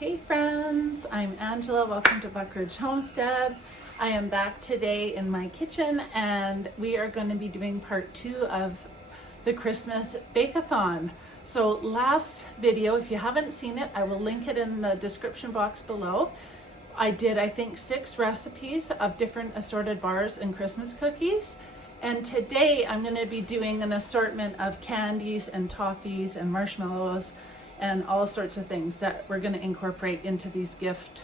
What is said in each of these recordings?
Hey friends, I'm Angela. Welcome to Buckridge Homestead. I am back today in my kitchen and we are going to be doing part 2 of the Christmas Bake-a-thon. So last video, if you haven't seen it, I will link it in the description box below. I did, I think, 6 recipes of different assorted bars and Christmas cookies. And today I'm going to be doing an assortment of candies and toffees and marshmallows and all sorts of things that we're going to incorporate into these gift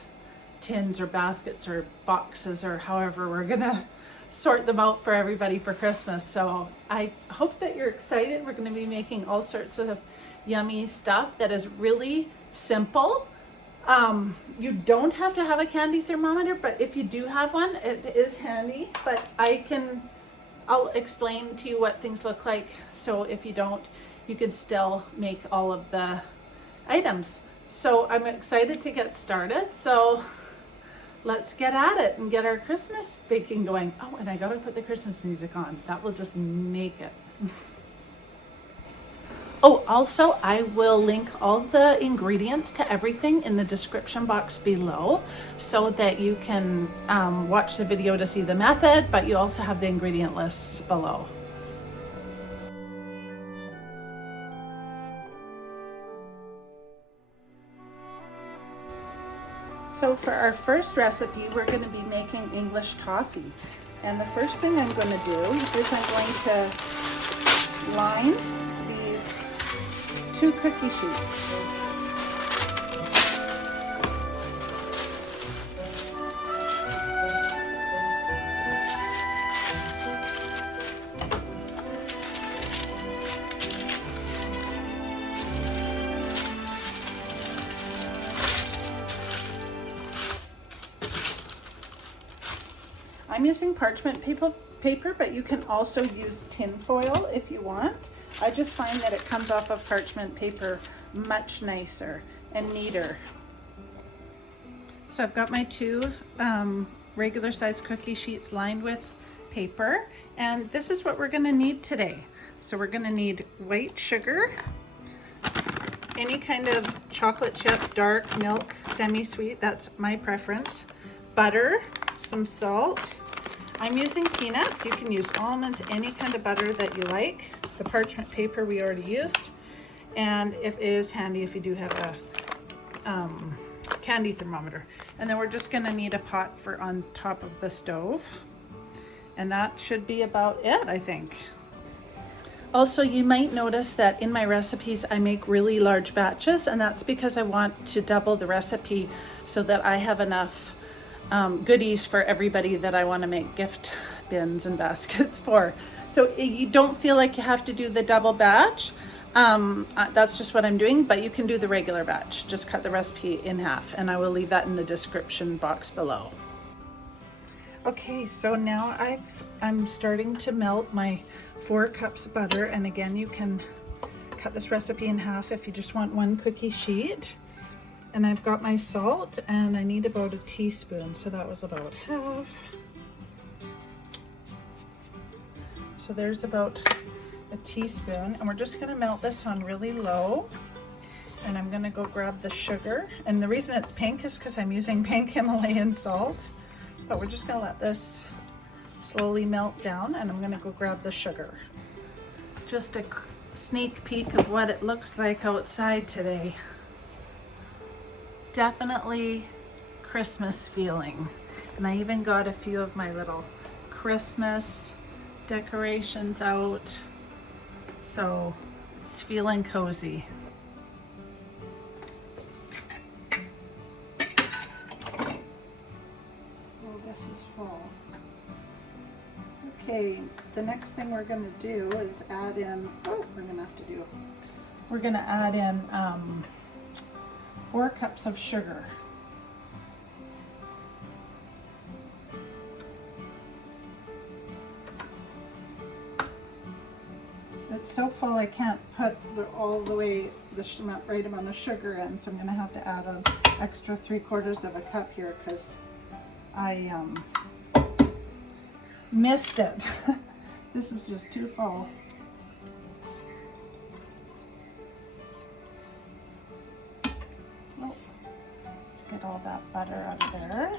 tins or baskets or boxes or however we're going to sort them out for everybody for Christmas. So I hope that you're excited. We're going to be making all sorts of yummy stuff that is really simple. You don't have to have a candy thermometer, but if you do have one, it is handy. But I'll explain to you what things look like, so if you don't, you could still make all of the items. So I'm excited to get started. So let's get at it and get our Christmas baking going. Oh, and I gotta put the Christmas music on. That will just make it. Oh, also, I will link all the ingredients to everything in the description box below so that you can watch the video to see the method, but you also have the ingredient lists below. So for our first recipe, we're going to be making English toffee. And the first thing I'm going to do is I'm going to line these 2 cookie sheets. I'm using parchment paper, but you can also use tin foil if you want. I just find that it comes off of parchment paper much nicer and neater. So I've got my 2 regular size cookie sheets lined with paper, and this is what we're going to need today. So we're going to need white sugar, any kind of chocolate chip, dark milk, semi-sweet, that's my preference, butter, some salt. I'm using peanuts. You can use almonds, any kind of butter that you like. The parchment paper we already used, and it is handy if you do have a candy thermometer. And then we're just going to need a pot for on top of the stove, and that should be about it, I think. Also, you might notice that in my recipes I make really large batches, and that's because I want to double the recipe so that I have enough goodies for everybody that I want to make gift bins and baskets for. So you don't feel like you have to do the double batch. That's just what I'm doing, but you can do the regular batch. Just cut the recipe in half, and I will leave that in the description box below. Okay, so now I'm starting to melt my 4 cups of butter, and again, you can cut this recipe in half if you just want 1 cookie sheet. And I've got my salt, and I need about a teaspoon, so that was about half. So there's about a teaspoon, and we're just going to melt this on really low. And I'm going to go grab the sugar, and the reason it's pink is because I'm using pink Himalayan salt. But we're just going to let this slowly melt down, and I'm going to go grab the sugar. Just a sneak peek of what it looks like outside today. Definitely Christmas feeling, and I even got a few of my little Christmas decorations out, so it's feeling cozy. Oh, this is full. Okay, the next thing we're going to do is add in, we're going to add in 4 cups of sugar. It's so full I can't put all the way the right amount of sugar in, so I'm going to have to add an extra 3/4 of a cup here because I missed it. This is just too full. all that butter out of there.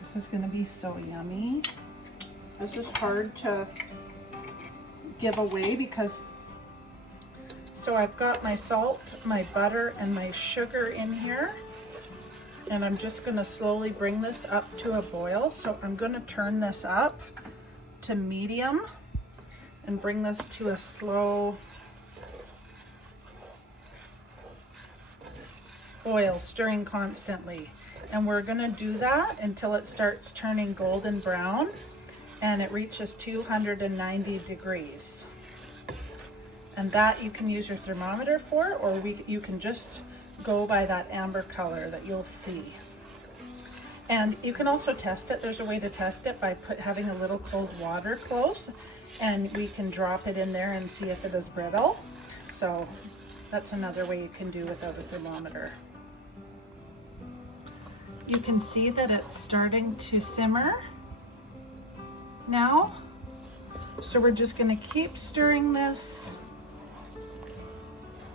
This is gonna be so yummy. This is hard to give away because, so I've got my salt, my butter, and my sugar in here. And I'm just gonna slowly bring this up to a boil. So I'm gonna turn this up to medium and bring this to a slow boil, stirring constantly. And we're gonna do that until it starts turning golden brown and it reaches 290 degrees. And that you can use your thermometer for, or you can just go by that amber color that you'll see. And you can also test it. There's a way to test it by having a little cold water close, and we can drop it in there and see if it is brittle. So that's another way you can do without a thermometer. You can see that it's starting to simmer now. So we're just going to keep stirring this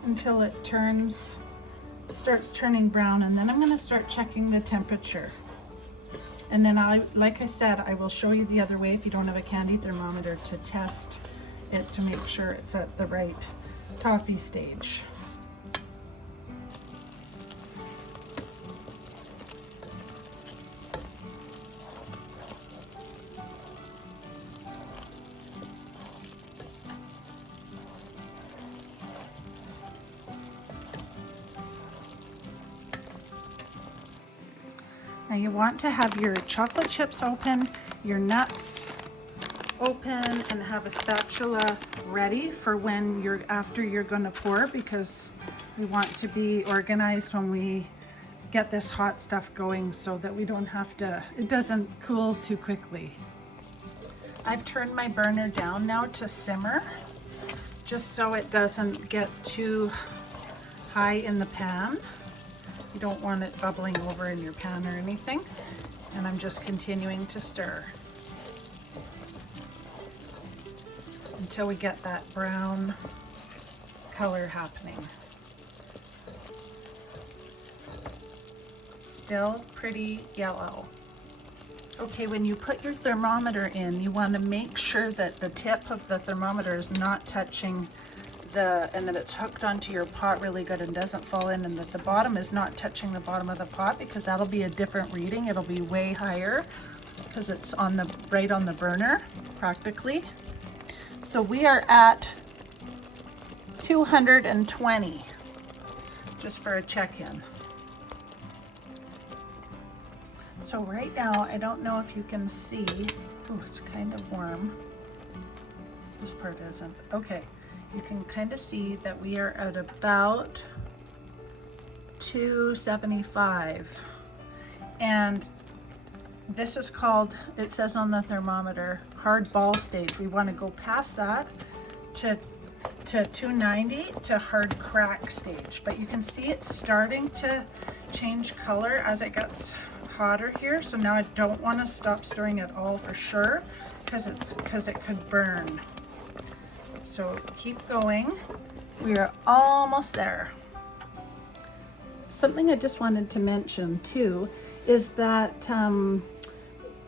until it starts turning brown, and then I'm going to start checking the temperature. And then like I said, I will show you the other way if you don't have a candy thermometer to test it to make sure it's at the right toffee stage. Now you want to have your chocolate chips open, your nuts open, and have a spatula ready for when after you're going to pour, because we want to be organized when we get this hot stuff going so that we don't have to, it doesn't cool too quickly. I've turned my burner down now to simmer, just so it doesn't get too high in the pan. You don't want it bubbling over in your pan or anything. And I'm just continuing to stir until we get that brown color happening. Still pretty yellow. Okay, when you put your thermometer in, you want to make sure that the tip of the thermometer is not touching and that it's hooked onto your pot really good and doesn't fall in, and that the bottom is not touching the bottom of the pot, because that'll be a different reading. It'll be way higher because it's right on the burner practically. So we are at 220, just for a check-in. So right now, I don't know if you can see, oh, it's kind of warm. This part isn't. Okay. You can kind of see that we are at about 275. And this is called, it says on the thermometer, hard ball stage. We want to go past that to 290 to hard crack stage. But you can see it's starting to change color as it gets hotter here. So now I don't want to stop stirring at all for sure, because it could burn. So keep going. We are almost there. Something I just wanted to mention too is that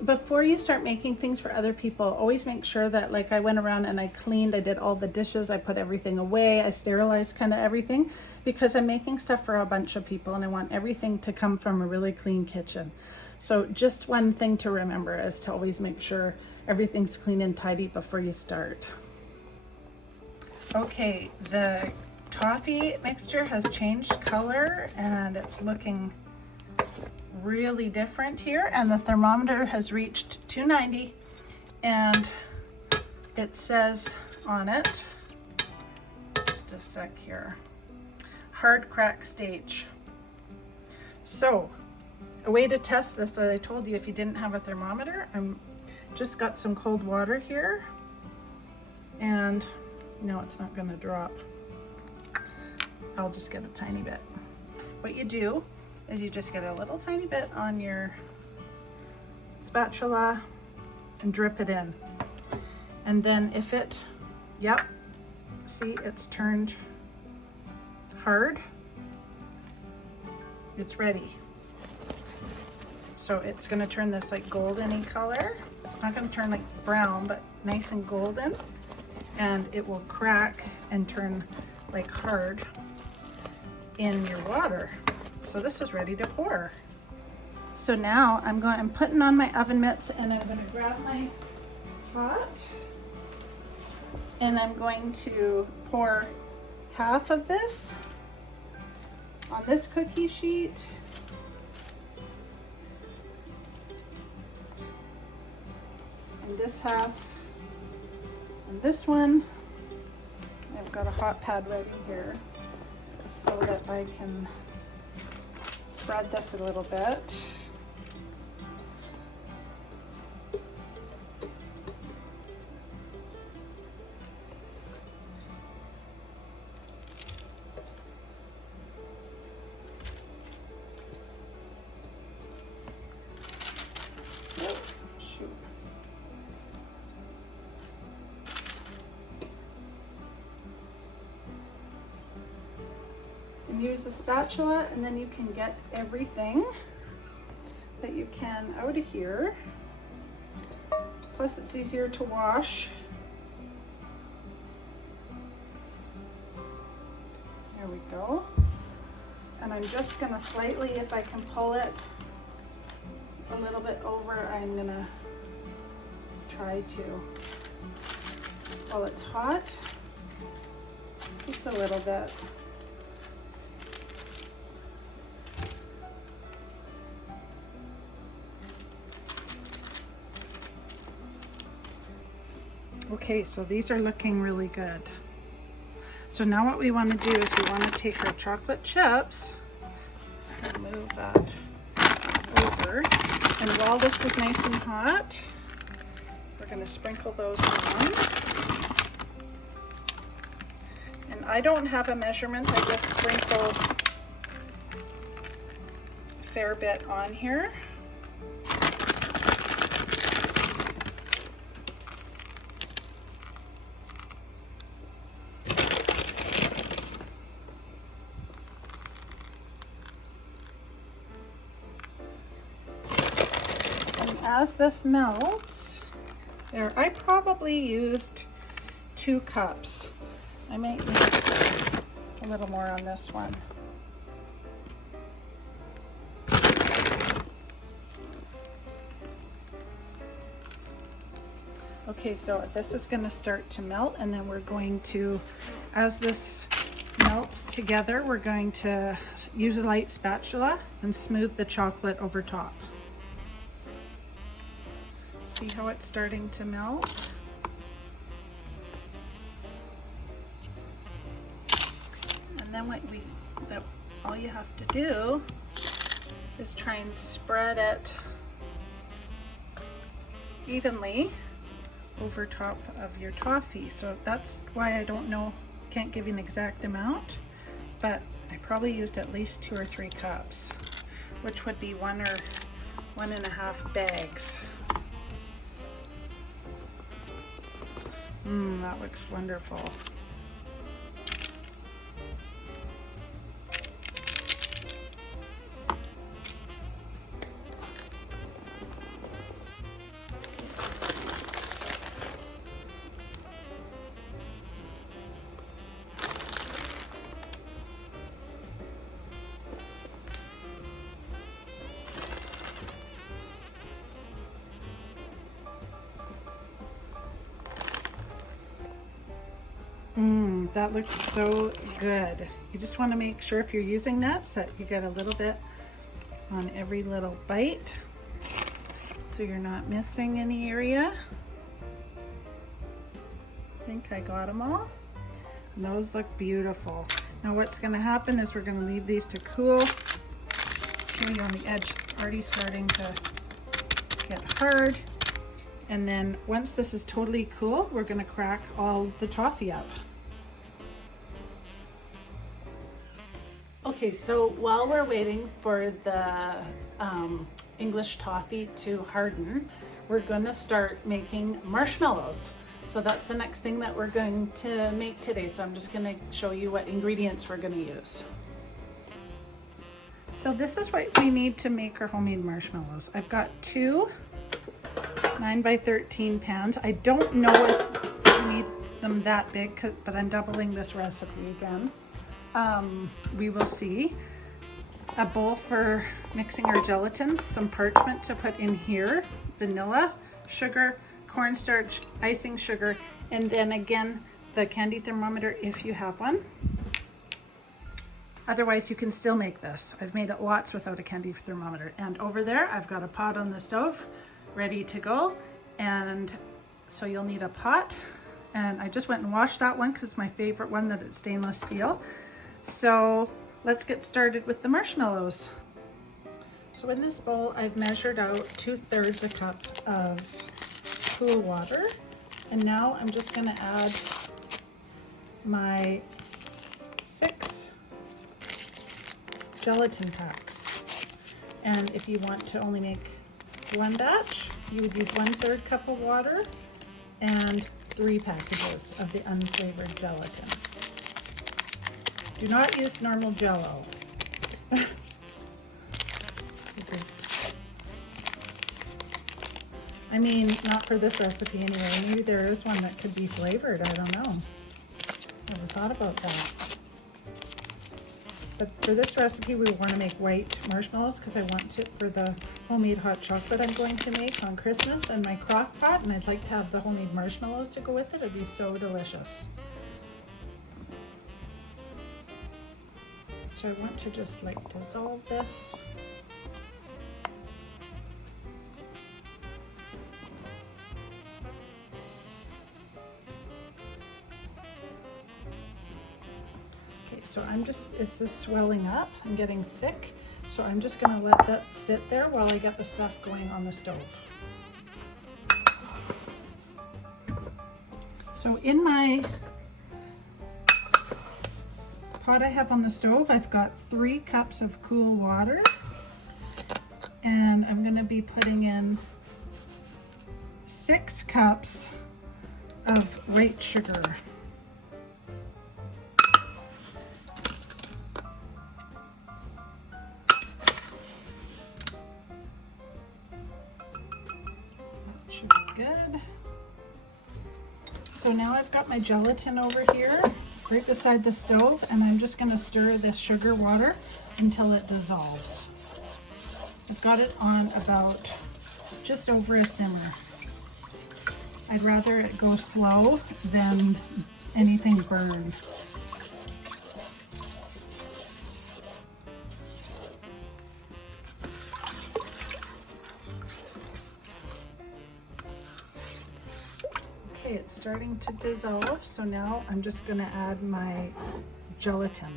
before you start making things for other people, always make sure that, like, I went around and I cleaned, I did all the dishes, I put everything away, I sterilized kind of everything, because I'm making stuff for a bunch of people and I want everything to come from a really clean kitchen. So just one thing to remember is to always make sure everything's clean and tidy before you start. Okay, the toffee mixture has changed color and it's looking really different here, and the thermometer has reached 290, and it says on it, just a sec here, hard crack stage. So a way to test this that I told you if you didn't have a thermometer, I'm just got some cold water here, and no, it's not going to drop. I'll just get a tiny bit. What you do is you just get a little tiny bit on your spatula and drip it in. And then if it, yep, see, it's turned hard. it's ready. So it's gonna turn this like golden-y color. Not gonna turn like brown, but nice and golden. And it will crack and turn like hard in your water. So this is ready to pour. So now I'm putting on my oven mitts, and I'm gonna grab my pot, and I'm going to pour half of this on this cookie sheet. And this half and this one. I've got a hot pad ready here so that I can spread this a little bit. Use the spatula, and then you can get everything that you can out of here. Plus it's easier to wash. There we go. And I'm just gonna slightly, if I can pull it a little bit over, I'm gonna try to, while it's hot, just a little bit. Okay, so these are looking really good. So now what we want to do is we want to take our chocolate chips, just gonna move that over, and while this is nice and hot, we're going to sprinkle those on. And I don't have a measurement, I just sprinkle a fair bit on here. As this melts, there, I probably used 2 cups. I might need a little more on this one. Okay, so this is going to start to melt, and then we're going to, as this melts together, we're going to use a light spatula and smooth the chocolate over top. See how it's starting to melt? And then all you have to do is try and spread it evenly over top of your toffee. So that's why I can't give you an exact amount, but I probably used at least 2 or 3 cups, which would be 1 or 1.5 bags. That looks wonderful. That looks so good. You just want to make sure if you're using nuts that you get a little bit on every little bite so you're not missing any area. I think I got them all. And those look beautiful. Now what's going to happen is we're going to leave these to cool. Chewy on the edge, already starting to get hard. And then once this is totally cool, we're going to crack all the toffee up. Okay, so while we're waiting for the English toffee to harden, we're going to start making marshmallows. So that's the next thing that we're going to make today. So I'm just going to show you what ingredients we're going to use. So this is what we need to make our homemade marshmallows. I've got two 9x13 pans. I don't know if you need them that big, but I'm doubling this recipe again. We will see. A bowl for mixing our gelatin, some parchment to put in here, vanilla, sugar, cornstarch, icing sugar, and then again the candy thermometer if you have one. Otherwise you can still make this. I've made it lots without a candy thermometer. And over there I've got a pot on the stove ready to go, and so you'll need a pot, and I just went and washed that one because it's my favorite one, that it's stainless steel. So let's get started with the marshmallows. So in this bowl I've measured out 2/3 a cup of cool water, and now I'm just going to add my 6 gelatin packs. And if you want to only make one batch, you would use 1/3 cup of water and 3 packages of the unflavored gelatin. Do not use normal Jell-O. I mean, not for this recipe anyway. Maybe there is one that could be flavored. I don't know. Never thought about that. But for this recipe, we want to make white marshmallows because I want to for the homemade hot chocolate I'm going to make on Christmas and my crock pot, and I'd like to have the homemade marshmallows to go with it. It'd be so delicious. So I want to just like dissolve this. So this is swelling up, I'm getting thick, so I'm just going to let that sit there while I get the stuff going on the stove. So in my pot I have on the stove, I've got 3 cups of cool water, and I'm going to be putting in 6 cups of white sugar. Good. So now I've got my gelatin over here right beside the stove, and I'm just going to stir this sugar water until it dissolves. I've got it on about just over a simmer. I'd rather it go slow than anything burn. Okay, it's starting to dissolve, so now I'm just going to add my gelatin.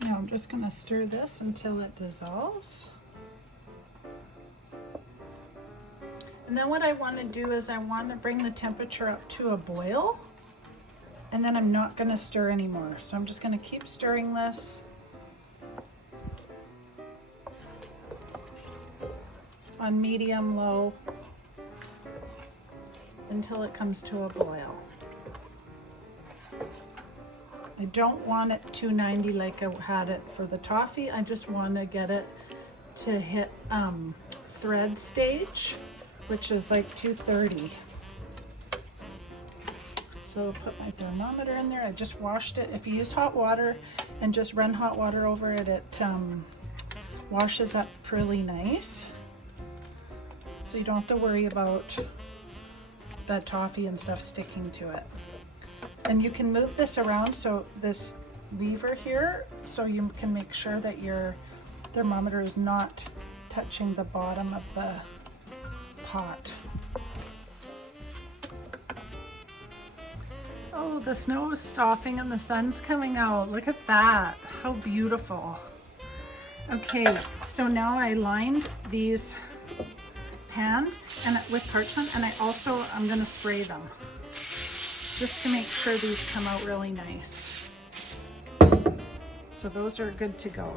Now I'm just going to stir this until it dissolves. And then what I want to do is I want to bring the temperature up to a boil, and then I'm not going to stir anymore. So I'm just going to keep stirring this on medium low until it comes to a boil. I don't want it 290 like I had it for the toffee. I just want to get it to hit thread stage, which is like 230. So I'll put my thermometer in there. I just washed it. If you use hot water and just run hot water over it, it washes up really nice. So you don't have to worry about the toffee and stuff sticking to it. And you can move this around, so this lever here, so you can make sure that your thermometer is not touching the bottom of the pot. Oh, the snow is stopping and the sun's coming out. Look at that. How beautiful. Okay, so now I lined these pans and with parchment, and I'm going to spray them just to make sure these come out really nice. So those are good to go.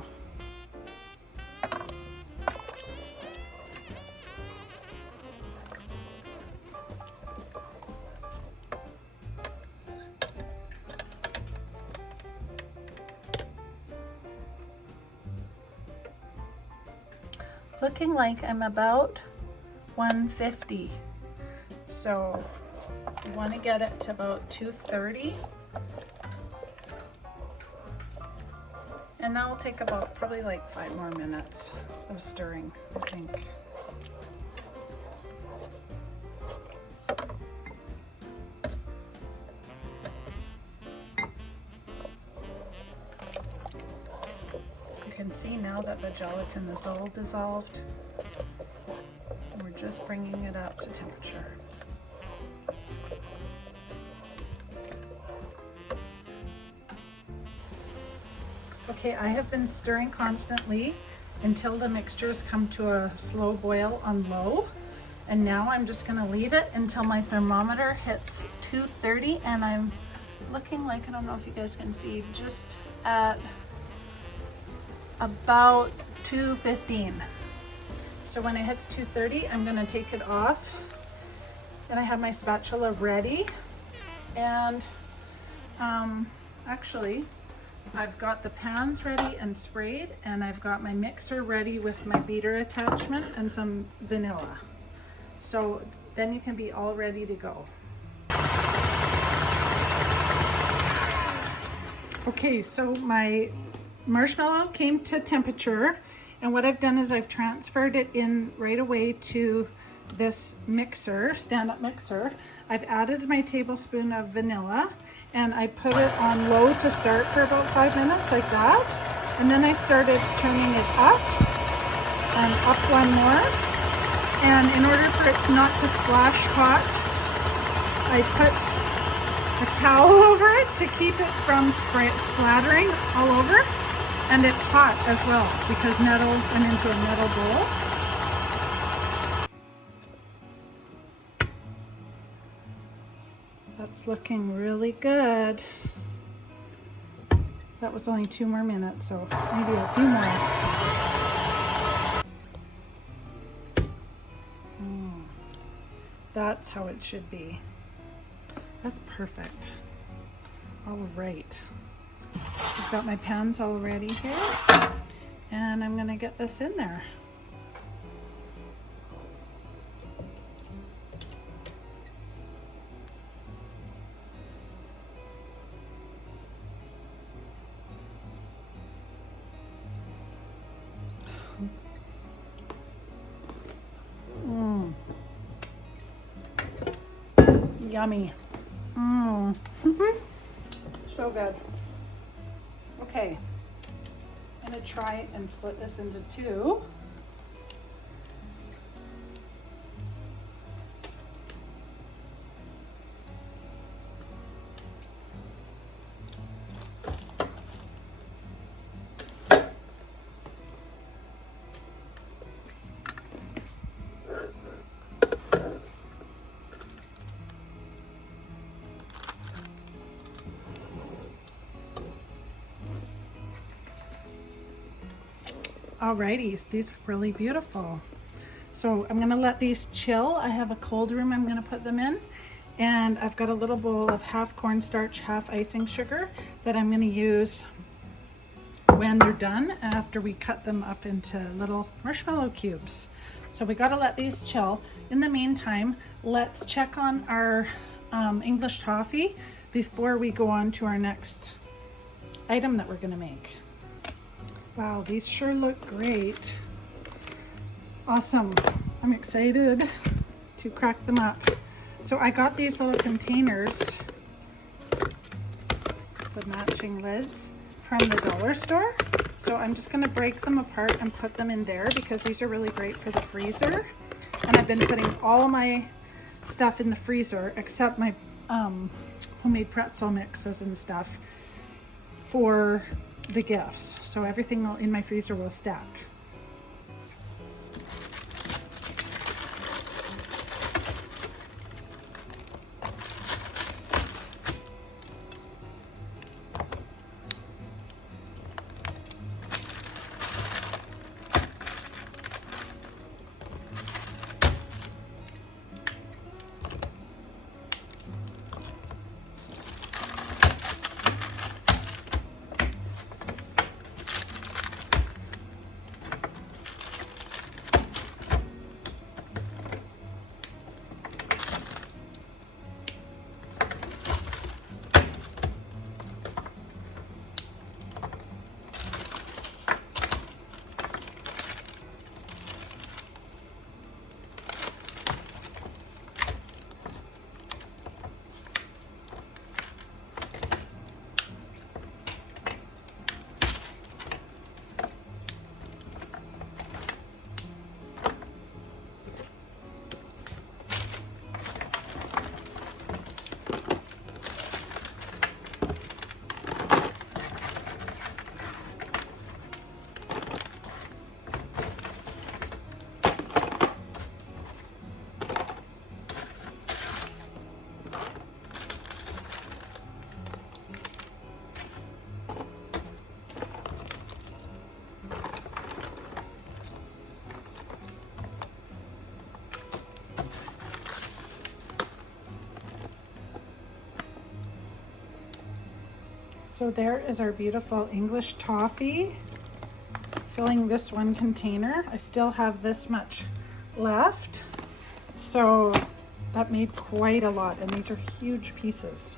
Looking like I'm about 150. So you want to get it to about 230. And that will take about probably like 5 more minutes of stirring, I think. You can see now that the gelatin is all dissolved. We're just bringing it up to temperature. Okay, I have been stirring constantly until the mixtures come to a slow boil on low. And now I'm just gonna leave it until my thermometer hits 230, and I'm looking like, I don't know if you guys can see, just at about 215. So when it hits 230, I'm gonna take it off. And I have my spatula ready. And actually, I've got the pans ready and sprayed, and I've got my mixer ready with my beater attachment and some vanilla. So then you can be all ready to go. Okay, so my marshmallow came to temperature, and what I've done is I've transferred it in right away to this mixer, stand-up mixer. I've added my tablespoon of vanilla, and I put it on low to start for about 5 minutes, like that. And then I started turning it up and up one more. And in order for it not to splash hot, I put a towel over it to keep it from splattering all over. And it's hot as well because I'm into a metal bowl. That's looking really good. That was only 2 more minutes, so maybe a few more. That's how it should be. That's perfect. All right. I've got my pans all ready here, and I'm gonna get this in there. Yummy. So good. Okay, I'm gonna try and split this into 2. Alrighty, these are really beautiful. So I'm gonna let these chill. I have a cold room I'm gonna put them in. And I've got a little bowl of half cornstarch, half icing sugar that I'm gonna use when they're done after we cut them up into little marshmallow cubes. So we gotta let these chill. In the meantime, let's check on our English toffee before we go on to our next item that we're gonna make. Wow, these sure look great. Awesome. I'm excited to crack them up. So I got these little containers with matching lids from the dollar store. So I'm just gonna break them apart and put them in there because these are really great for the freezer. And I've been putting all my stuff in the freezer except my homemade pretzel mixes and stuff for the gifts. So everything in my freezer will stack. So there is our beautiful English toffee, filling this one container. I still have this much left, so that made quite a lot, and these are huge pieces.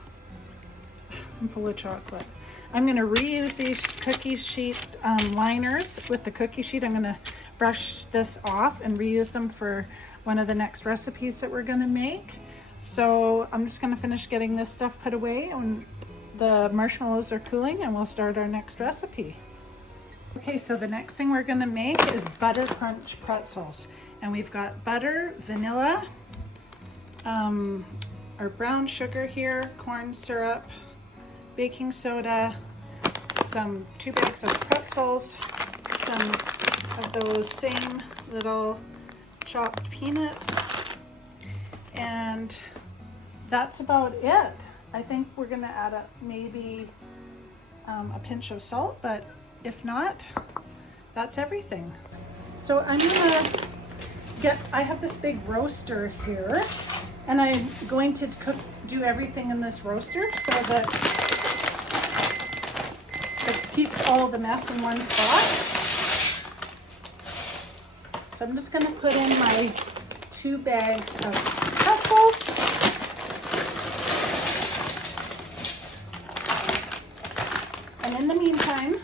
I'm full of chocolate. I'm going to reuse these cookie sheet liners with the cookie sheet. I'm going to brush this off and reuse them for one of the next recipes that we're going to make. So I'm just going to finish getting this stuff put away, and the marshmallows are cooling, and we'll start our next recipe. Okay, so the next thing we're going to make is butter crunch pretzels, and we've got butter, vanilla, our brown sugar here, corn syrup, baking soda, some 2 bags of pretzels, some of those same little chopped peanuts, and that's about it. I think we're gonna add maybe a pinch of salt, but if not, that's everything. So I'm gonna I have this big roaster here, and I'm going to do everything in this roaster so that it keeps all the mess in one spot. So I'm just gonna put in my 2 bags of pretzels. And in the meantime,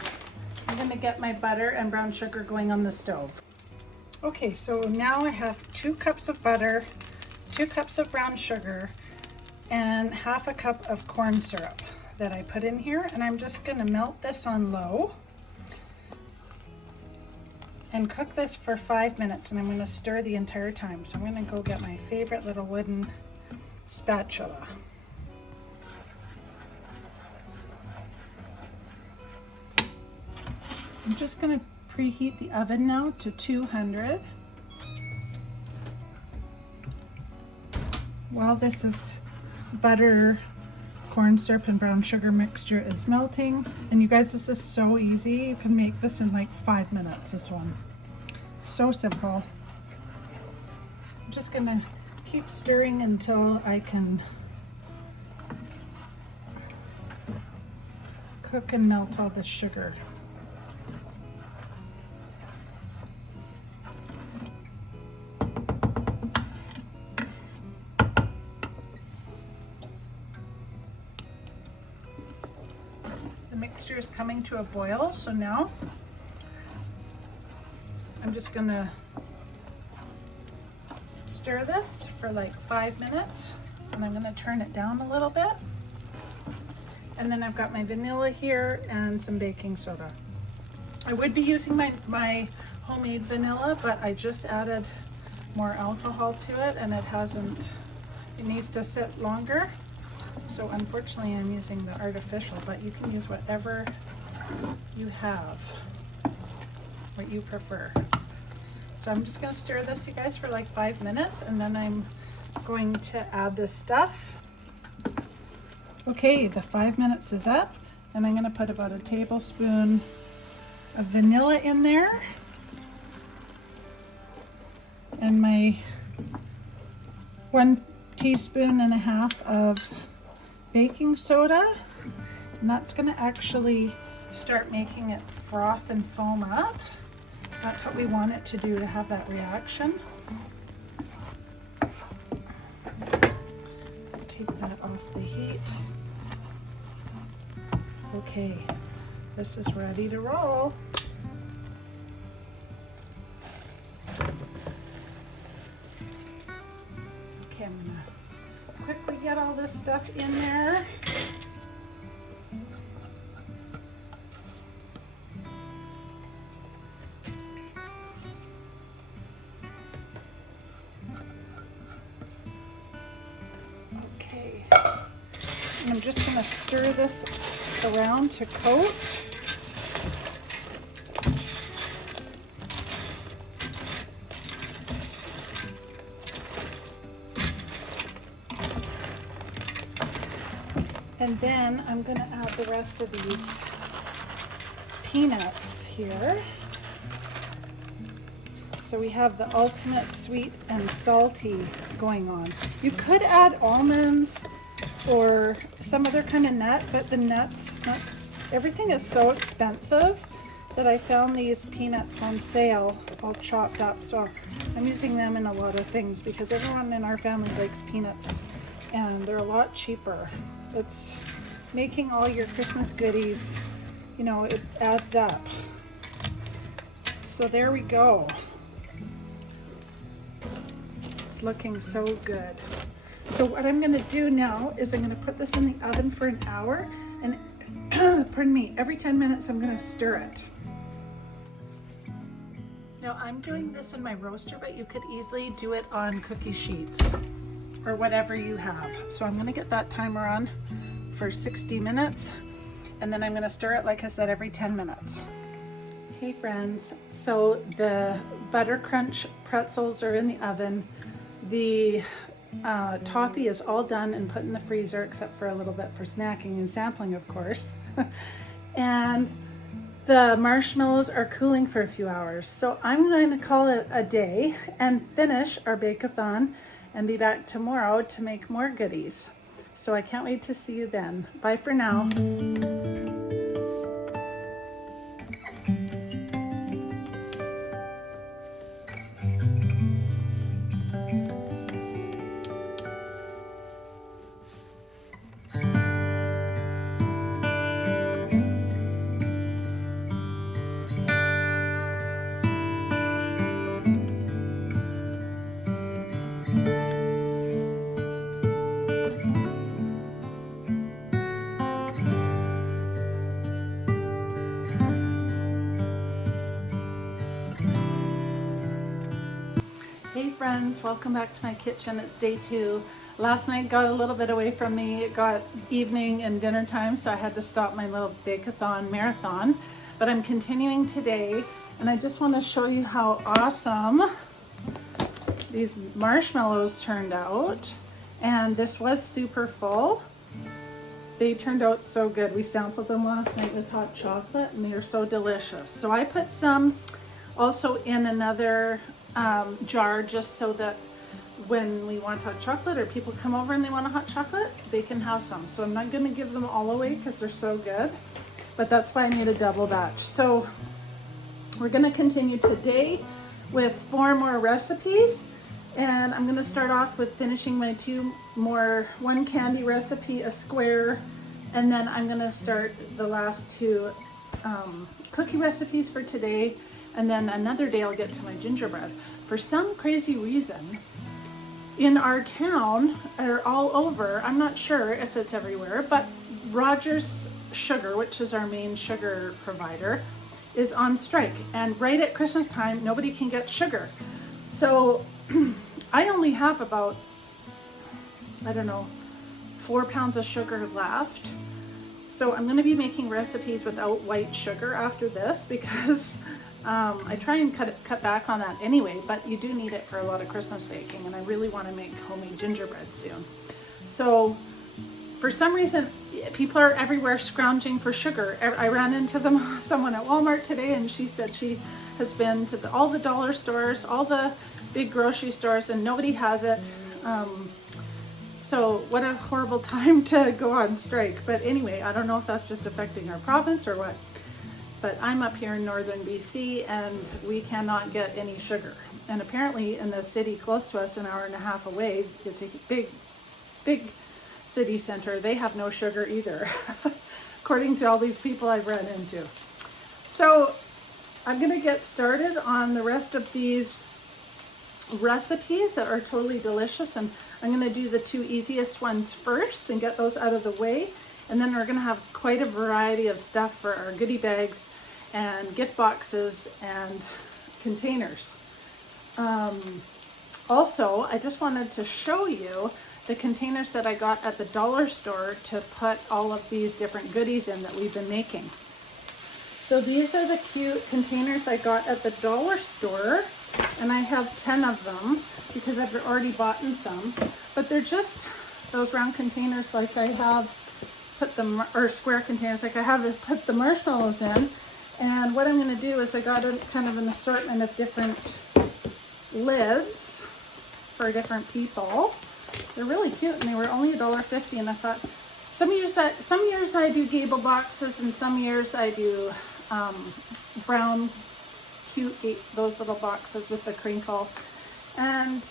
I'm gonna get my butter and brown sugar going on the stove. Okay, so now I have 2 cups of butter, 2 cups of brown sugar, and 1/2 cup of corn syrup that I put in here. And I'm just gonna melt this on low and cook this for 5 minutes, and I'm gonna stir the entire time. So I'm gonna go get my favorite little wooden spatula. I'm just going to preheat the oven now to 200. While this is butter, corn syrup, and brown sugar mixture is melting. And you guys, this is so easy. You can make this in like 5 minutes, this one. So simple. I'm just going to keep stirring until I can cook and melt all the sugar. The mixture is coming to a boil, so now I'm just gonna stir this for like 5 minutes, and I'm gonna turn it down a little bit. And then I've got my vanilla here and some baking soda. I would be using my homemade vanilla, but I just added more alcohol to it, and it needs to sit longer. So unfortunately I'm using the artificial, but you can use whatever you have, what you prefer. So I'm just gonna stir this, you guys, for like 5 minutes, and then I'm going to add this stuff. Okay, the 5 minutes is up, and I'm gonna put about a tablespoon of vanilla in there, and my 1.5 teaspoons of baking soda, and that's going to actually start making it froth and foam up. That's what we want it to do, to have that reaction. Take that off the heat. Okay, this is ready to roll. Okay, I'm gonna quickly get all this stuff in there. Okay, and I'm just gonna stir this around to coat. And then I'm going to add the rest of these peanuts here. So we have the ultimate sweet and salty going on. You could add almonds or some other kind of nut, but the nuts Everything is so expensive that I found these peanuts on sale all chopped up. So I'm using them in a lot of things because everyone in our family likes peanuts and they're a lot cheaper. It's making all your Christmas goodies, you know, it adds up. So there we go. It's looking so good. So what I'm gonna do now is I'm gonna put this in the oven for an hour, and pardon me, every 10 minutes I'm gonna stir it. Now I'm doing this in my roaster, but you could easily do it on cookie sheets or whatever you have. So I'm gonna get that timer on for 60 minutes, and then I'm gonna stir it, like I said, every 10 minutes. Hey friends, so the butter crunch pretzels are in the oven. The toffee is all done and put in the freezer, except for a little bit for snacking and sampling, of course. And the marshmallows are cooling for a few hours. So I'm going to call it a day and finish our bake-a-thon and be back tomorrow to make more goodies. So I can't wait to see you then. Bye for now. Hey friends, welcome back to my kitchen. It's day 2. Last night got a little bit away from me. It got evening and dinner time, so I had to stop my little bake-a-thon marathon. But I'm continuing today, and I just want to show you how awesome these marshmallows turned out. And this was super full. They turned out so good. We sampled them last night with hot chocolate, and they are so delicious. So I put some also in another jar, just so that when we want hot chocolate or people come over and they want a hot chocolate, they can have some. So I'm not going to give them all away because they're so good, but that's why I made a double batch. So we're going to continue today with 4 more recipes, and I'm going to start off with finishing my 2 more, one candy recipe, a square, and then I'm going to start the last 2 cookie recipes for today. And then another day I'll get to my gingerbread. For some crazy reason, in our town, or all over, I'm not sure if it's everywhere, but Rogers Sugar, which is our main sugar provider, is on strike. And right at Christmas time, nobody can get sugar. So I only have about, I don't know, 4 pounds of sugar left. So I'm gonna be making recipes without white sugar after this, because I try and cut back on that anyway, but you do need it for a lot of Christmas baking, and I really want to make homemade gingerbread soon. So for some reason, people are everywhere scrounging for sugar. I ran into someone at Walmart today, and she said she has been to all the dollar stores, all the big grocery stores, and nobody has it. So what a horrible time to go on strike. But anyway, I don't know if that's just affecting our province or what. But I'm up here in northern BC, and we cannot get any sugar. And apparently in the city close to us, an hour and a half away, it's a big city center. They have no sugar either, according to all these people I've run into. So I'm gonna get started on the rest of these recipes that are totally delicious, and I'm gonna do the 2 easiest ones first and get those out of the way. And then we're going to have quite a variety of stuff for our goodie bags and gift boxes and containers. Also, I just wanted to show you the containers that I got at the dollar store to put all of these different goodies in that we've been making. So these are the cute containers I got at the dollar store, and I have 10 of them because I've already bought some. But they're just those round containers like I have put them, or square containers like I have put the marshmallows in. And what I'm going to do is I got a kind of an assortment of different lids for different people. They're really cute, and they were only $1.50, and I thought Some years I do gable boxes, and some years I do brown, cute, those little boxes with the crinkle. And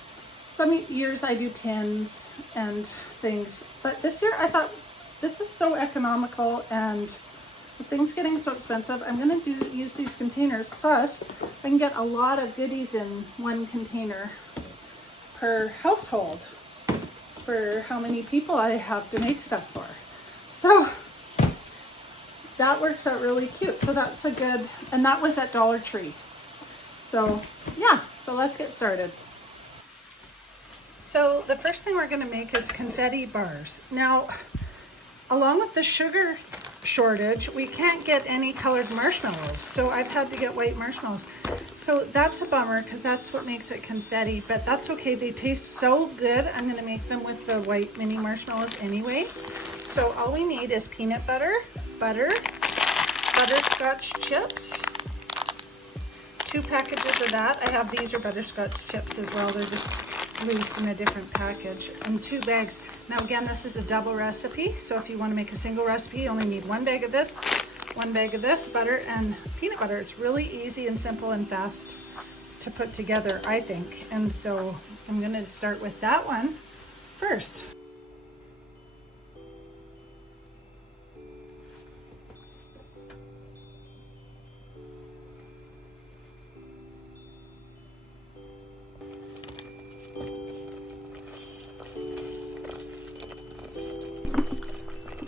some years I do tins and things. But this year I thought, this is so economical, and with things getting so expensive, I'm gonna use these containers. Plus, I can get a lot of goodies in one container per household for how many people I have to make stuff for. So that works out really cute. So that's a good, and that was at Dollar Tree. So yeah, so let's get started. So the first thing we're gonna make is confetti bars. Now, along with the sugar shortage, we can't get any colored marshmallows. So I've had to get white marshmallows. So that's a bummer, because that's what makes it confetti, but that's okay. They taste so good. I'm gonna make them with the white mini marshmallows anyway. So all we need is peanut butter, butterscotch chips, 2 packages of that. I have, these are butterscotch chips as well. They're just loose in a different package, and 2 bags. Now again, this is a double recipe, so if you want to make a single recipe, you only need 1 bag of this, 1 bag of this, butter and peanut butter. It's really easy and simple and fast to put together, I think. And so I'm going to start with that one first.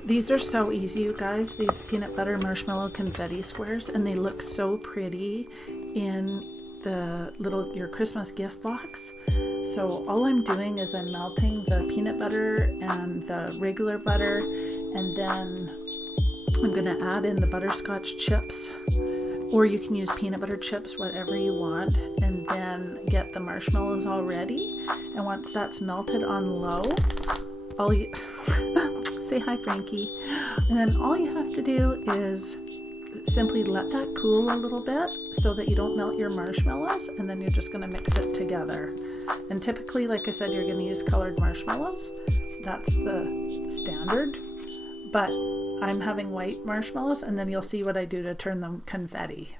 These are so easy, you guys, these peanut butter marshmallow confetti squares, and they look so pretty in the your Christmas gift box. So all I'm doing is I'm melting the peanut butter and the regular butter, and then I'm gonna add in the butterscotch chips, or you can use peanut butter chips, whatever you want, and then get the marshmallows all ready. And once that's melted on low, all you say hi, Frankie. And then all you have to do is simply let that cool a little bit so that you don't melt your marshmallows, and then you're just going to mix it together. And typically, like I said, you're going to use colored marshmallows. That's the standard. But I'm having white marshmallows, and then you'll see what I do to turn them confetti.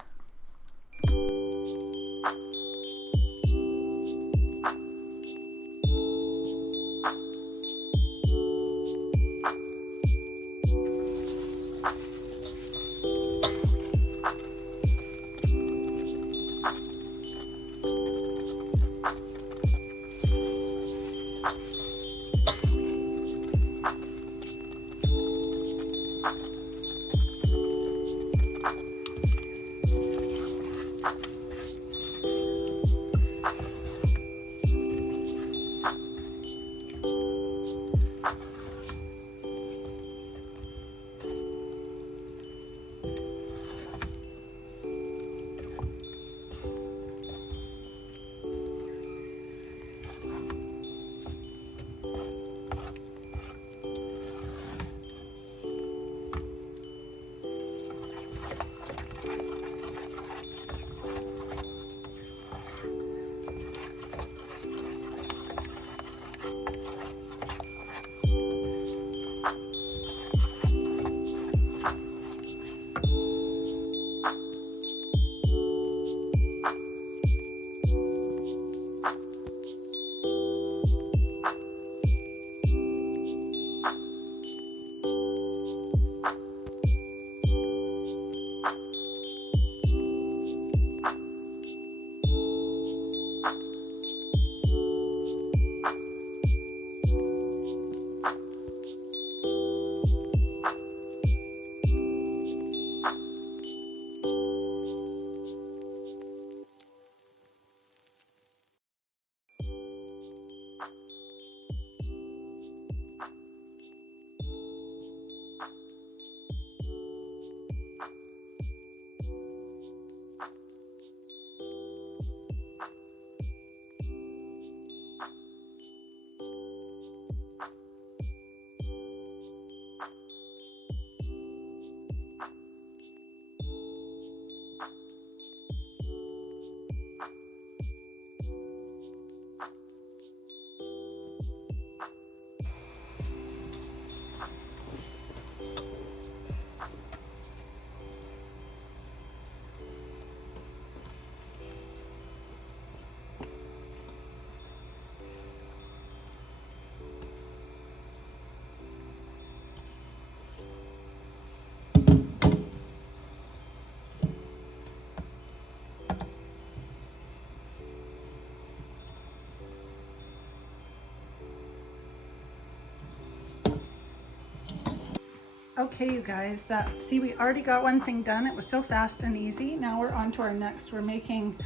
Okay, you guys, see, we already got one thing done. It was so fast and easy. Now we're on to our next. We're making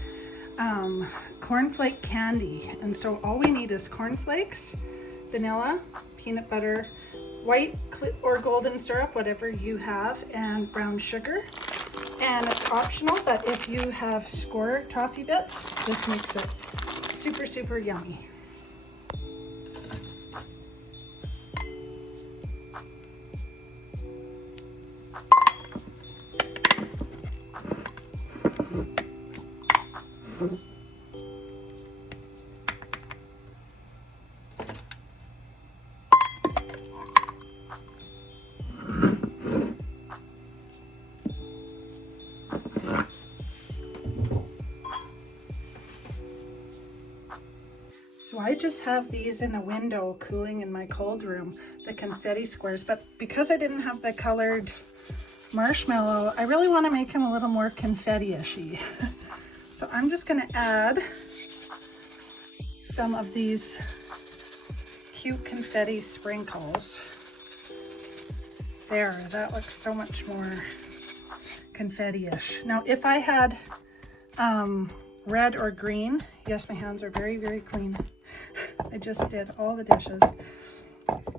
cornflake candy. And so all we need is cornflakes, vanilla, peanut butter, white or golden syrup, whatever you have, and brown sugar. And it's optional, but if you have score toffee bits, this makes it super, super yummy. So I just have these in a window cooling in my cold room, the confetti squares, but because I didn't have the colored marshmallow, I really want to make them a little more confetti-ishy. So I'm just going to add some of these cute confetti sprinkles. There, that looks so much more confetti-ish. Now, if I had red or green, yes, my hands are very, very clean. I just did all the dishes.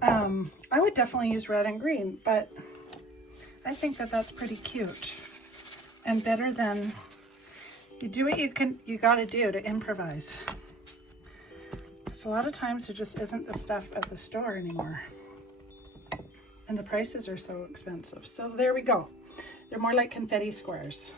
I would definitely use red and green, but I think that that's pretty cute and better than you do what you gotta do to improvise. So a lot of times there just isn't the stuff at the store anymore. And the prices are so expensive. So there we go. They're more like confetti squares.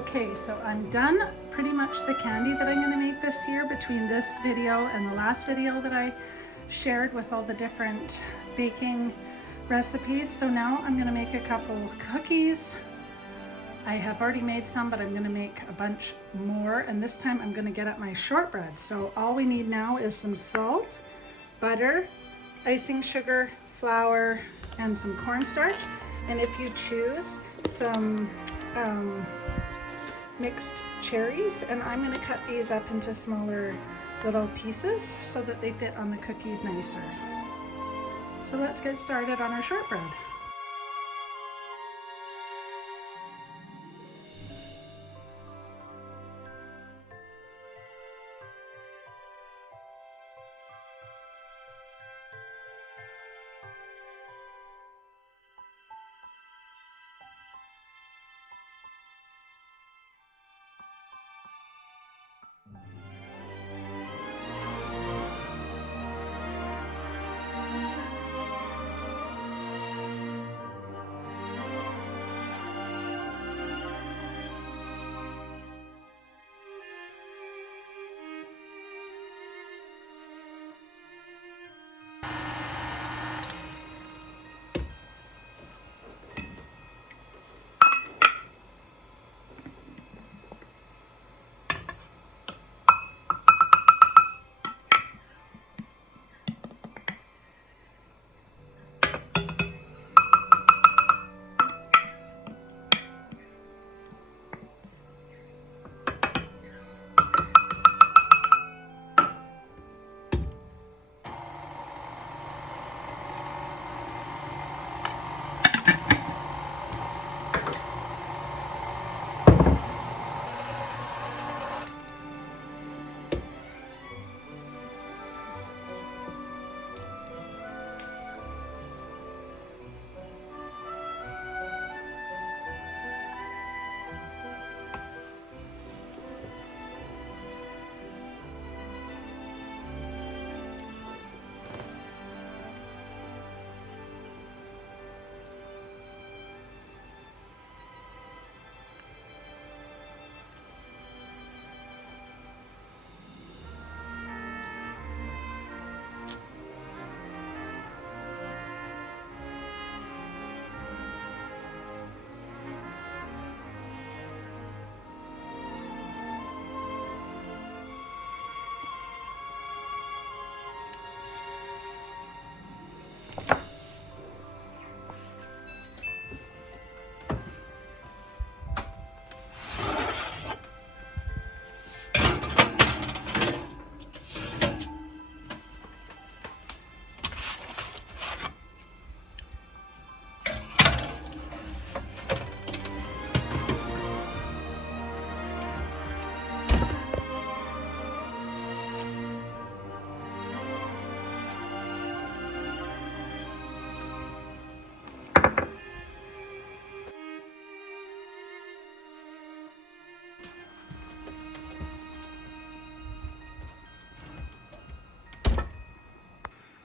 Okay, so I'm done pretty much the candy that I'm going to make this year between this video and the last video that I shared with all the different baking recipes. So now I'm going to make a couple cookies. I have already made some, but I'm going to make a bunch more, and this time I'm going to get at my shortbread. So all we need now is some salt, butter, icing sugar, flour, and some cornstarch. And if you choose some mixed cherries, and I'm going to cut these up into smaller little pieces so that they fit on the cookies nicer. So let's get started on our shortbread.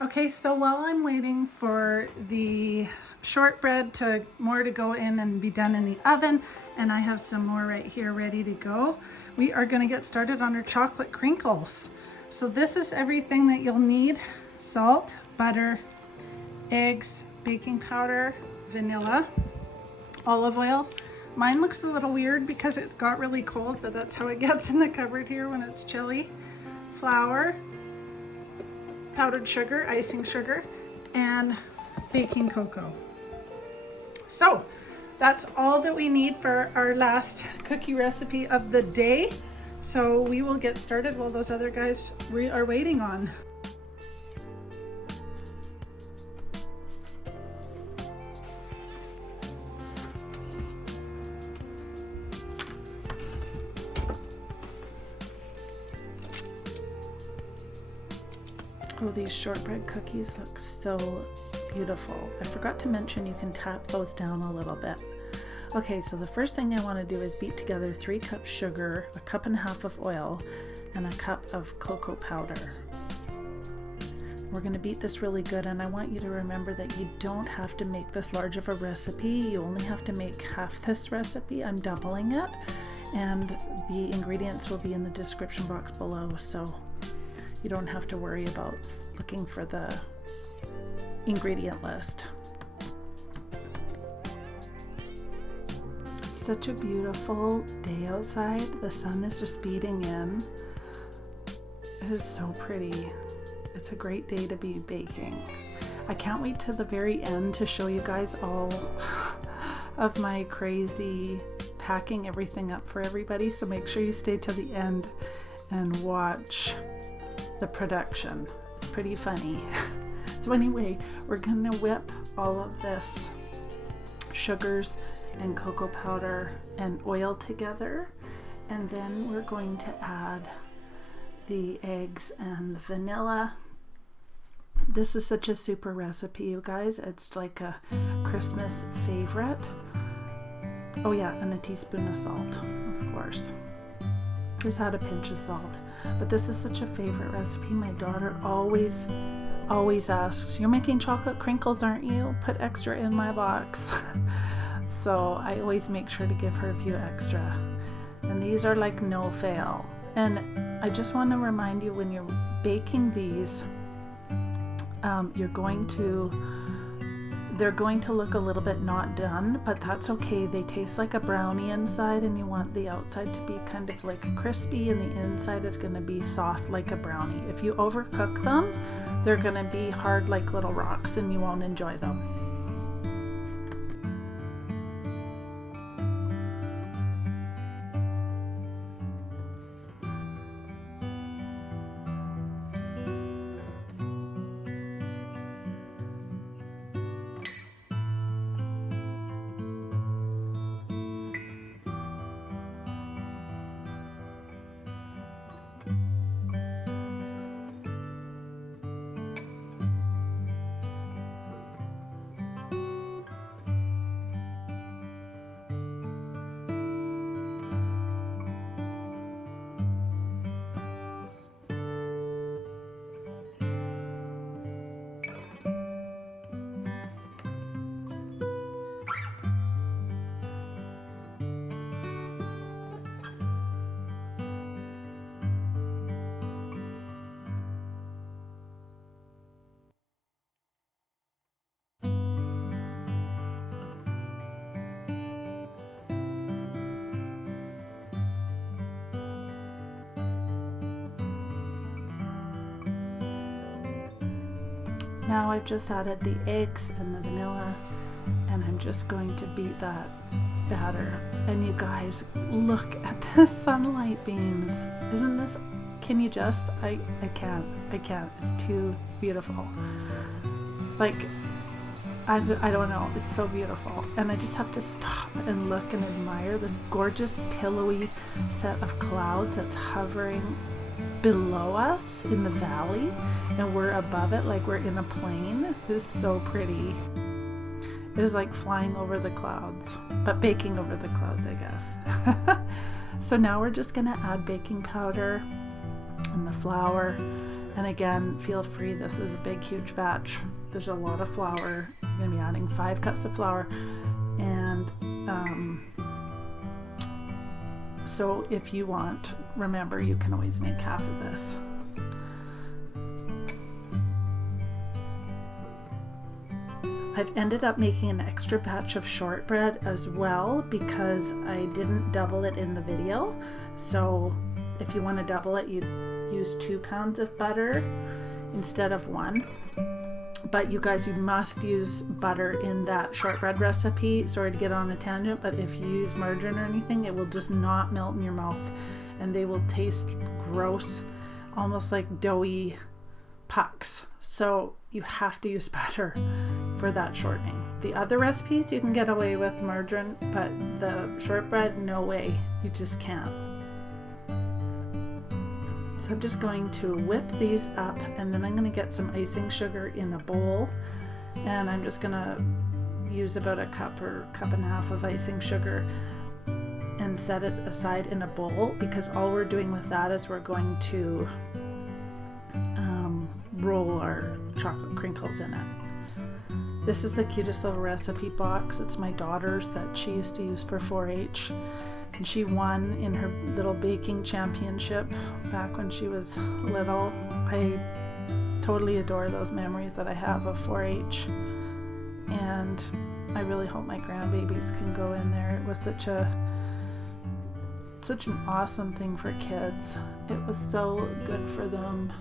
Okay, so while I'm waiting for the shortbread to go in and be done in the oven, and I have some more right here ready to go, we are going to get started on our chocolate crinkles. So this is everything that you'll need: salt, butter, eggs, baking powder, vanilla, olive oil. Mine looks a little weird because it got really cold, but that's how it gets in the cupboard here when it's chilly. Flour, powdered sugar, icing sugar, and baking cocoa. So that's all that we need for our last cookie recipe of the day. So we will get started while those other guys we are waiting on. Oh, these shortbread cookies look so beautiful. I forgot to mention you can tap those down a little bit. Okay, so the first thing I want to do is beat together 3 cups sugar, 1.5 cups of oil, and 1 cup of cocoa powder. We're going to beat this really good, and I want you to remember that you don't have to make this large of a recipe. You only have to make half this recipe. I'm doubling it, and the ingredients will be in the description box below, so you don't have to worry about looking for the ingredient list. It's such a beautiful day outside. The sun is just beating in. It is so pretty. It's a great day to be baking. I can't wait to the very end to show you guys all of my crazy packing everything up for everybody, so make sure you stay to the end and watch the production. It's pretty funny. So anyway, we're gonna whip all of this sugars and cocoa powder and oil together, and then we're going to add the eggs and the vanilla. This is such a super recipe, you guys. It's like a Christmas favorite. Oh yeah, and a teaspoon of salt, of course. Just had a pinch of salt. But this is such a favorite recipe. My daughter always asks, "You're making chocolate crinkles, aren't you? Put extra in my box." So I always make sure to give her a few extra. And these are like no fail. And I just want to remind you, when you're baking these, they're going to look a little bit not done, but that's okay. They taste like a brownie inside, and you want the outside to be kind of like crispy and the inside is going to be soft like a brownie. If you overcook them, they're going to be hard like little rocks and you won't enjoy them. Now I've just added the eggs and the vanilla, and I'm just going to beat that batter. And you guys, look at the sunlight beams. Isn't this, can you just, I can't. It's too beautiful. Like, I don't know, it's so beautiful. And I just have to stop and look and admire this gorgeous pillowy set of clouds that's hovering below us in the valley, and we're above it like we're in a plane. It is so pretty. It is like flying over the clouds, but baking over the clouds, I guess. So now we're just gonna add baking powder and the flour. And again, feel free, this is a big, huge batch. There's a lot of flour. I'm gonna be adding 5 cups of flour. And so if you want, remember, you can always make half of this. I've ended up making an extra batch of shortbread as well because I didn't double it in the video. So if you want to double it, you'd use 2 pounds of butter instead of 1. But you guys, you must use butter in that shortbread recipe. Sorry to get on a tangent, but if you use margarine or anything, it will just not melt in your mouth and they will taste gross, almost like doughy pucks. So you have to use butter for that shortening. The other recipes you can get away with margarine, but the shortbread, no way. You just can't. So I'm just going to whip these up, and then I'm going to get some icing sugar in a bowl, and I'm just going to use about a cup or cup and a half of icing sugar and set it aside in a bowl, because all we're doing with that is we're going to roll our chocolate crinkles in it. This is the cutest little recipe box. It's my daughter's that she used to use for 4-H. And she won in her little baking championship back when she was little. I totally adore those memories that I have of 4-H. And I really hope my grandbabies can go in there. It was such an awesome thing for kids. It was so good for them.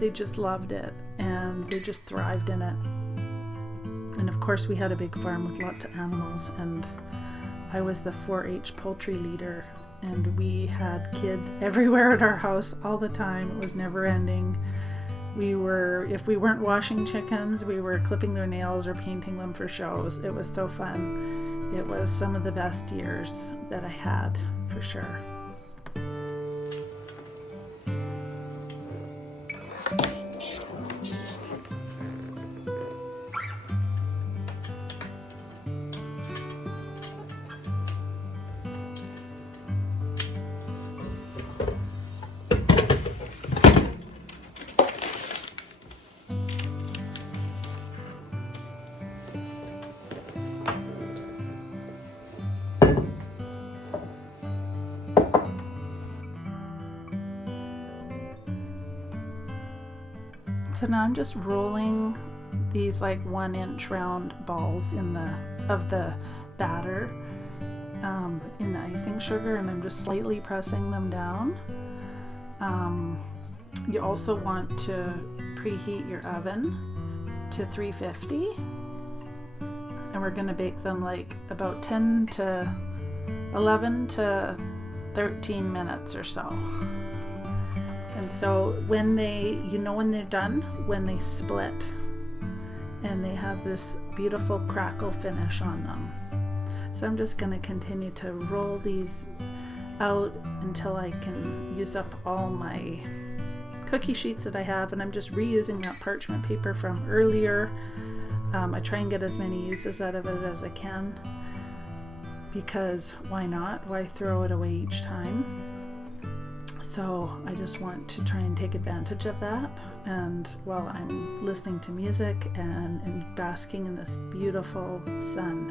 They just loved it and they just thrived in it. And of course we had a big farm with lots of animals, and I was the 4-H poultry leader, and we had kids everywhere at our house all the time. It was never ending. If we weren't washing chickens, we were clipping their nails or painting them for shows. It was so fun. It was some of the best years that I had, for sure. So now I'm just rolling these like 1-inch round balls of the batter in the icing sugar, and I'm just slightly pressing them down. You also want to preheat your oven to 350, and we're going to bake them like about 11 to 13 minutes or so. And so when when they're done, when they split and they have this beautiful crackle finish on them. So I'm just going to continue to roll these out until I can use up all my cookie sheets that I have, and I'm just reusing that parchment paper from earlier. I try and get as many uses out of it as I can, because why not? Why throw it away each time? So I just want to try and take advantage of that, and while I'm listening to music and basking in this beautiful sun.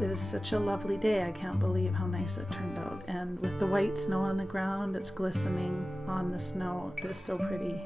It is such a lovely day. I can't believe how nice it turned out, and with the white snow on the ground, it's glistening on the snow. It is so pretty.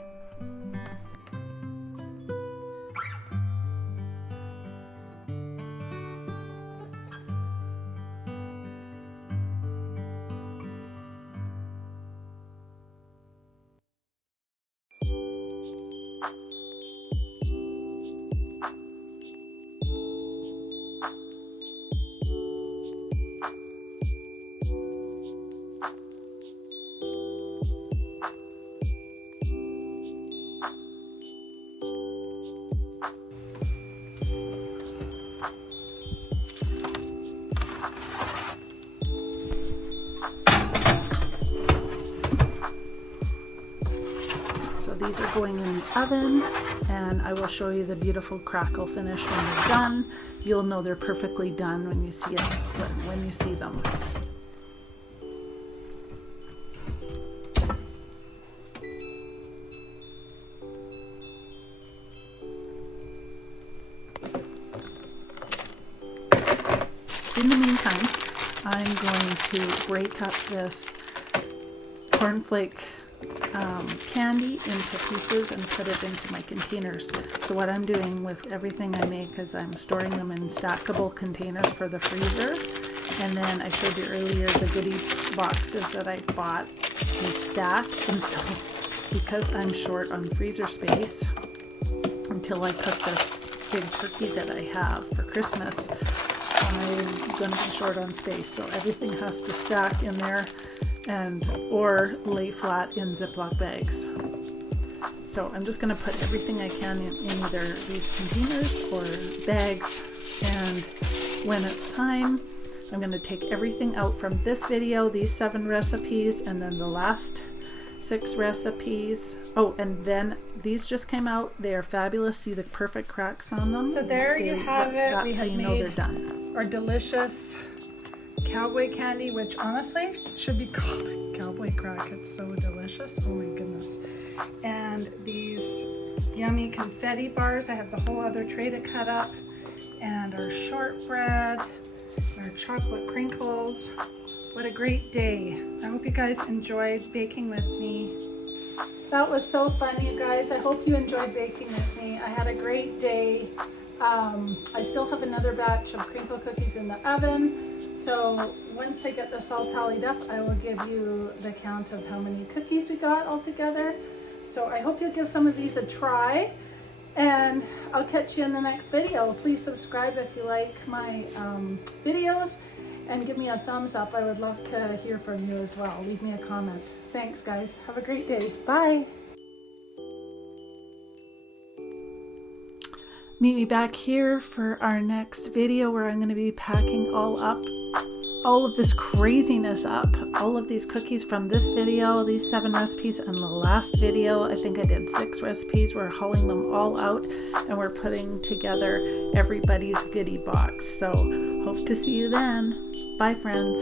So these are going in the oven, and I will show you the beautiful crackle finish when they're done. You'll know they're perfectly done when you see it, when you see them. In the meantime, I'm going to break up this cornflake candy into pieces and put it into my containers. So what I'm doing with everything I make is I'm storing them in stackable containers for the freezer, and then I showed you earlier the goodie boxes that I bought in stack. And so because I'm short on freezer space until I cook this big turkey that I have for Christmas, I'm going to be short on space, so everything has to stack in there or lay flat in Ziploc bags. So I'm just going to put everything I can in either these containers or bags, and when it's time, I'm going to take everything out from this video, these 7 recipes, and then the last 6 recipes. Oh, and then these just came out. They are fabulous. See the perfect cracks on them? So there you have it. That's We how have you know they're made done. our delicious cowboy candy, which honestly should be called cowboy crack. It's so delicious. Oh my goodness. And these yummy confetti bars. I have the whole other tray to cut up, and our shortbread, our chocolate crinkles. What a great day. I hope you guys enjoyed baking with me. That was so fun, you guys. I hope you enjoyed baking with me. I had a great day. I still have another batch of crinkle cookies in the oven. So once I get this all tallied up, I will give you the count of how many cookies we got all together. So I hope you'll give some of these a try, and I'll catch you in the next video. Please subscribe if you like my videos, and give me a thumbs up. I would love to hear from you as well. Leave me a comment. Thanks, guys. Have a great day. Bye. Meet me back here for our next video where I'm going to be packing all of this craziness up. All of these cookies from this video, these 7 recipes, and the last video, I think I did 6 recipes. We're hauling them all out and we're putting together everybody's goodie box. So hope to see you then. Bye, friends.